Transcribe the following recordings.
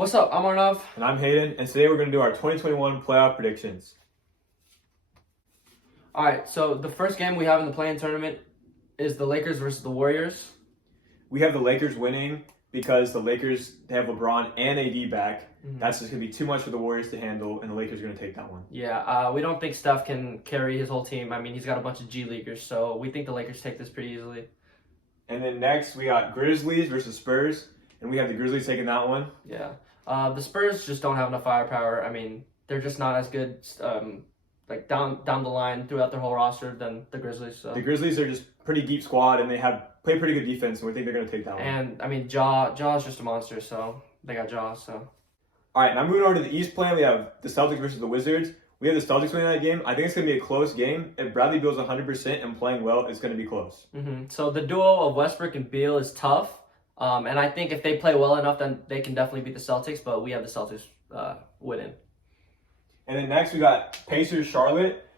What's up? I'm Arnav. And I'm Hayden, and today we're going to do our 2021 playoff predictions. All right, so the first game we have in the play-in tournament is the Lakers versus the Warriors. We have the Lakers winning because the Lakers have LeBron and AD back. That's just going to be too much for the Warriors to handle, and the Lakers are going to take that one. Yeah, we don't think Steph can carry his whole team. I mean, he's got a bunch of G Leaguers, so we think the Lakers take this pretty easily. And then next, we got Grizzlies versus Spurs, and we have the Grizzlies taking that one. Yeah, the Spurs just don't have enough firepower. I mean, they're just not as good like down the line throughout their whole roster than the Grizzlies. So. The Grizzlies are just pretty deep squad, and they play pretty good defense, and we think they're going to take that one. And, I mean, Jaw's just a monster, so they got Jaw, so... All right, now moving on to the East plan, we have the Celtics versus the Wizards. We have the Celtics winning that game. I think it's going to be a close game. If Bradley Beal's 100% and playing well, it's going to be close. So the duo of Westbrook and Beal is tough. And I think if they play well enough, then they can definitely beat the Celtics. But we have the Celtics winning. And then next, we got Pacers-Charlotte.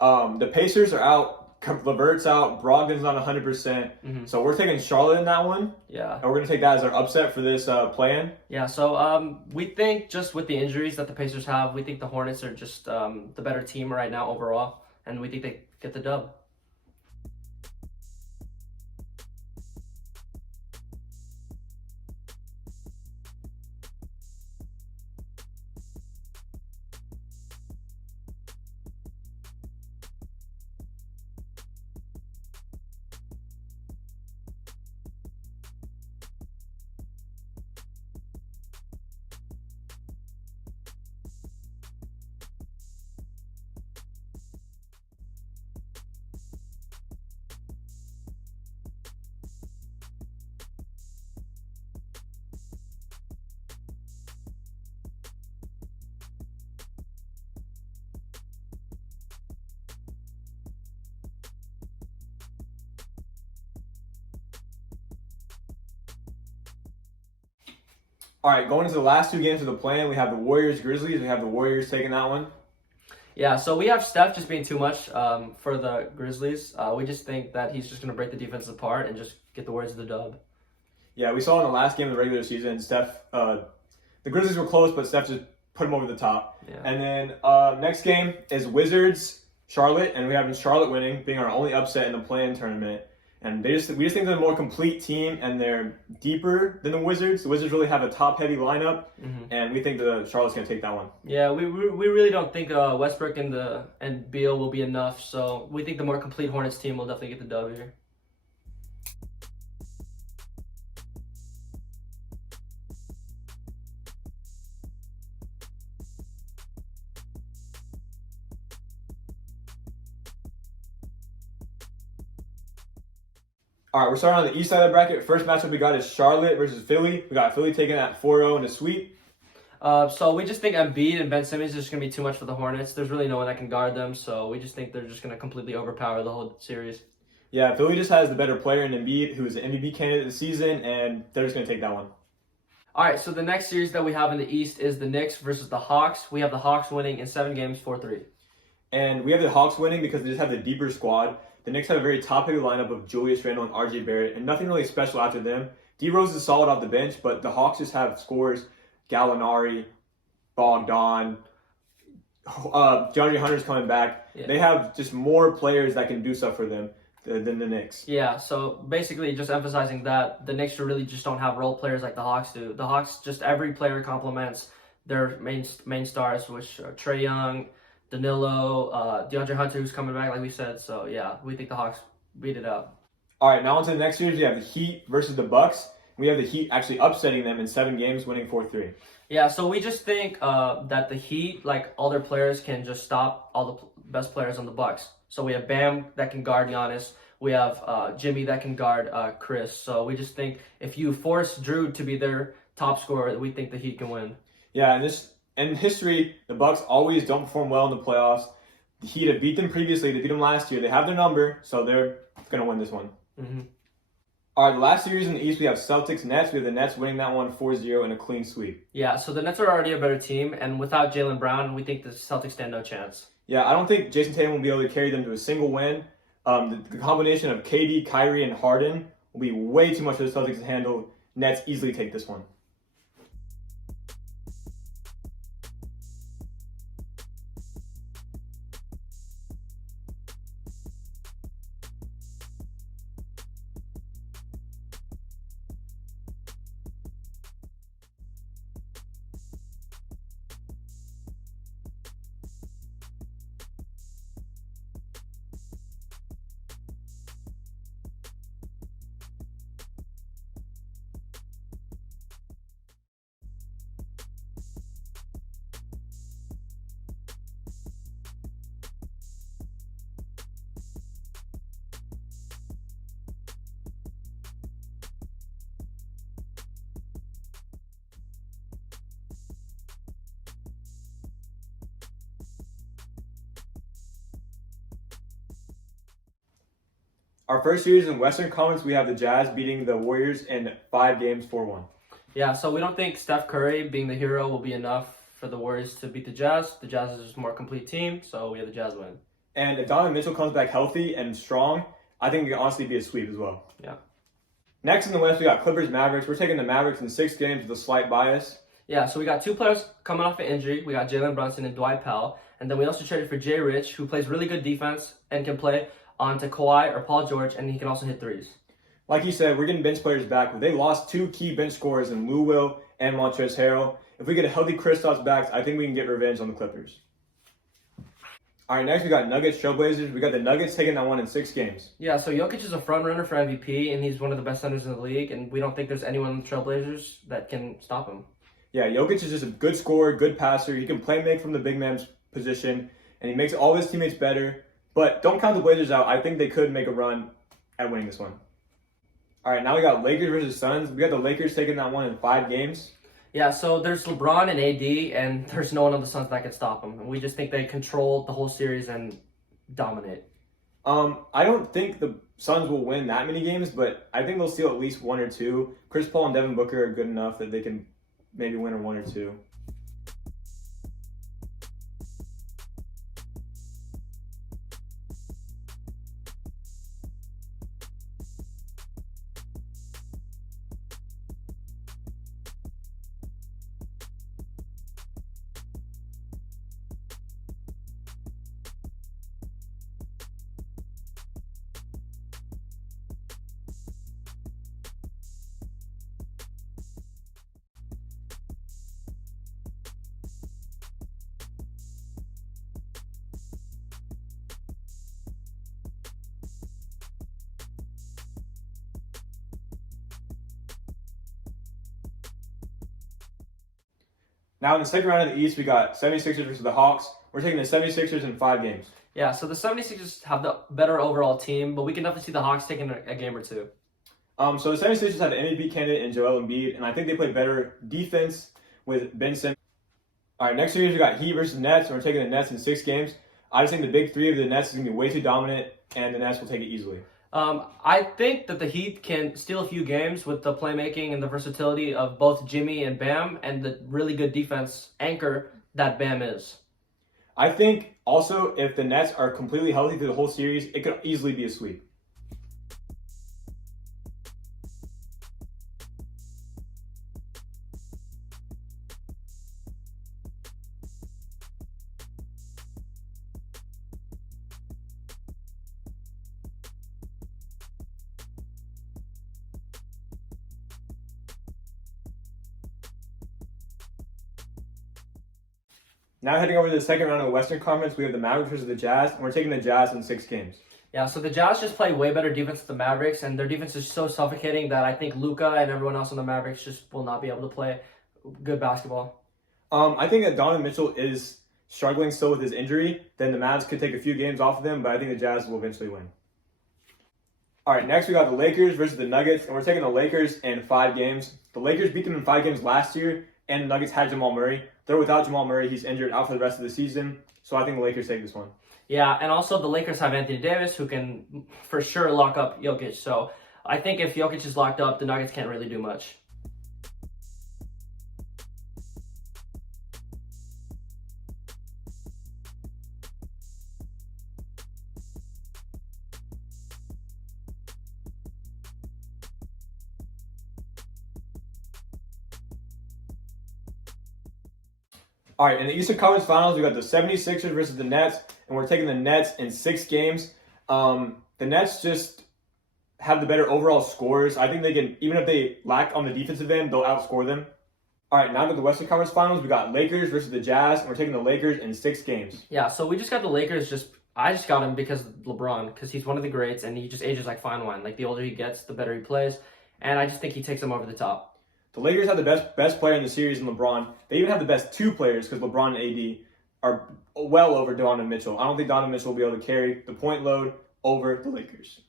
The Pacers are out. LeVert's out. Brogdon's not 100%. So we're taking Charlotte in that one. Yeah. And we're going to take that as our upset for this plan. Yeah, so we think just with the injuries that the Pacers have, we think the Hornets are just the better team right now overall. And we think they get the dub. All right, going into the last two games of the plan, we have the Warriors-Grizzlies. We have the Warriors taking that one. Yeah, so we have Steph just being too much for the Grizzlies. We just think that he's just going to break the defense apart and just get the Warriors to the dub. Yeah, we saw in the last game of the regular season, the Grizzlies were close, but Steph just put them over the top. Yeah. And then next game is Wizards-Charlotte, and we have Charlotte winning, being our only upset in the play-in tournament. And we just think they're a more complete team, and they're deeper than the Wizards. The Wizards really have a top-heavy lineup, and we think the Charlotte's going to take that one. Yeah, we really don't think Westbrook and Beal will be enough. So we think the more complete Hornets team will definitely get the dub here. All right, we're starting on the east side of the bracket. First matchup we got is Charlotte versus Philly. We got Philly taking at 4-0 in a sweep. So we just think Embiid and Ben Simmons is just going to be too much for the Hornets. There's really no one that can guard them, so we just think they're just going to completely overpower the whole series. Yeah, Philly just has the better player in Embiid, who's an MVP candidate this season, and they're just going to take that one. All right, so the next series that we have in the East is the Knicks versus the Hawks. We have the Hawks winning in 7 games, 4-3. And we have the Hawks winning because they just have the deeper squad. The Knicks have a very top-heavy lineup of Julius Randle and RJ Barrett, and nothing really special after them. D Rose is solid off the bench, but the Hawks just have scorers: Gallinari, Bogdan, DeAndre Hunter's coming back. Yeah. They have just more players that can do stuff for them than the Knicks. Yeah, so basically just emphasizing that the Knicks really just don't have role players like the Hawks do. The Hawks, just every player complements their main stars, which are Trae Young, Danilo, DeAndre Hunter, who's coming back, like we said. So, yeah, we think the Hawks beat it out. All right, now on to the next series. We have the Heat versus the Bucks. We have the Heat actually upsetting them in 7 games, winning 4-3. Yeah, so we just think that the Heat, like all their players, can just stop all the best players on the Bucks. So we have Bam that can guard Giannis. We have Jimmy that can guard Chris. So we just think if you force Drew to be their top scorer, we think the Heat can win. Yeah, and in history, the Bucks always don't perform well in the playoffs. The Heat have beat them previously. They beat them last year. They have their number, so they're going to win this one. All right, the last series in the East, we have Celtics-Nets. We have the Nets winning that one 4-0 in a clean sweep. Yeah, so the Nets are already a better team, and without Jaylen Brown, we think the Celtics stand no chance. Yeah, I don't think Jason Tatum will be able to carry them to a single win. The combination of KD, Kyrie, and Harden will be way too much for the Celtics to handle. Nets easily take this one. Our first series in Western Conference, we have the Jazz beating the Warriors in 5 games 4-1. Yeah, so we don't think Steph Curry being the hero will be enough for the Warriors to beat the Jazz. The Jazz is just a more complete team, so we have the Jazz win. And if Donovan Mitchell comes back healthy and strong, I think it can honestly be a sweep as well. Yeah. Next in the West, we got Clippers Mavericks. We're taking the Mavericks in 6 games with a slight bias. Yeah, so we got 2 players coming off an injury. We got Jalen Brunson and Dwight Powell. And then we also traded for Jay Rich, who plays really good defense and can play onto Kawhi or Paul George, and he can also hit threes. Like you said, we're getting bench players back, but they lost 2 key bench scorers in Lou Will and Montrezl Harrell. If we get a healthy Kristaps back, I think we can get revenge on the Clippers. All right, next we got Nuggets Trailblazers. We got the Nuggets taking that one in 6 games. Yeah, so Jokic is a front runner for MVP, and he's one of the best centers in the league, and we don't think there's anyone in the Trailblazers that can stop him. Yeah, Jokic is just a good scorer, good passer. He can play make from the big man's position, and he makes all of his teammates better. But don't count the Blazers out. I think they could make a run at winning this one. All right, now we got Lakers versus Suns. We got the Lakers taking that one in 5 games. Yeah, so there's LeBron and AD, and there's no one on the Suns that can stop them. And we just think they control the whole series and dominate. I don't think the Suns will win that many games, but I think they'll steal at least 1 or 2. Chris Paul and Devin Booker are good enough that they can maybe win 1 or 2. Now in the second round of the East, we got 76ers versus the Hawks. We're taking the 76ers in 5 games. Yeah, so the 76ers have the better overall team, but we can definitely see the Hawks taking a game or 2. So the 76ers have the MVP candidate in Joel Embiid, and I think they play better defense with Ben Simmons. All right, next series we got Heat versus Nets, and we're taking the Nets in 6 games. I just think the big 3 of the Nets is going to be way too dominant, and the Nets will take it easily. I think that the Heat can steal a few games with the playmaking and the versatility of both Jimmy and Bam and the really good defense anchor that Bam is. I think also if the Nets are completely healthy through the whole series, it could easily be a sweep. Now heading over to the second round of the Western Conference, we have the Mavericks versus the Jazz, and we're taking the Jazz in 6 games. Yeah, so the Jazz just play way better defense than the Mavericks, and their defense is so suffocating that I think Luka and everyone else on the Mavericks just will not be able to play good basketball. I think that Donovan Mitchell is struggling still with his injury. Then the Mavs could take a few games off of them, but I think the Jazz will eventually win. All right, next we got the Lakers versus the Nuggets, and we're taking the Lakers in 5 games. The Lakers beat them in 5 games last year, and the Nuggets had Jamal Murray. They're without Jamal Murray. He's injured out for the rest of the season, so I think the Lakers take this one. Yeah, and also the Lakers have Anthony Davis, who can for sure lock up Jokic. So I think if Jokic is locked up, the Nuggets can't really do much. All right, in the Eastern Conference Finals, we got the 76ers versus the Nets, and we're taking the Nets in 6 games. The Nets just have the better overall scores. I think they can, even if they lack on the defensive end, they'll outscore them. All right, now to the Western Conference Finals, we got Lakers versus the Jazz, and we're taking the Lakers in 6 games. Yeah, so we just got the Lakers. I just got him because of LeBron, because he's one of the greats, and he just ages like fine wine. Like, the older he gets, the better he plays, and I just think he takes them over the top. The Lakers have the best player in the series in LeBron. They even have the best 2 players because LeBron and AD are well over Donovan Mitchell. I don't think Donovan Mitchell will be able to carry the point load over the Lakers.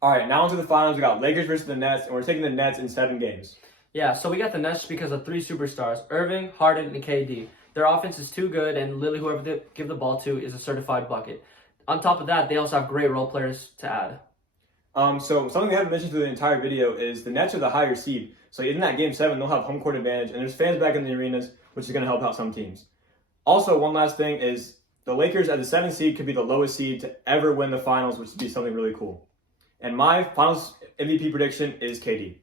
All right, now into the finals. We got Lakers versus the Nets, and we're taking the Nets in 7 games. Yeah, so we got the Nets because of 3 superstars, Irving, Harden, and KD. Their offense is too good, and literally whoever they give the ball to is a certified bucket. On top of that, they also have great role players to add. So something we haven't mentioned through the entire video is the Nets are the higher seed. So in that game 7, they'll have home court advantage, and there's fans back in the arenas, which is going to help out some teams. Also, one last thing is the Lakers as a 7th seed could be the lowest seed to ever win the finals, which would be something really cool. And my finals MVP prediction is KD.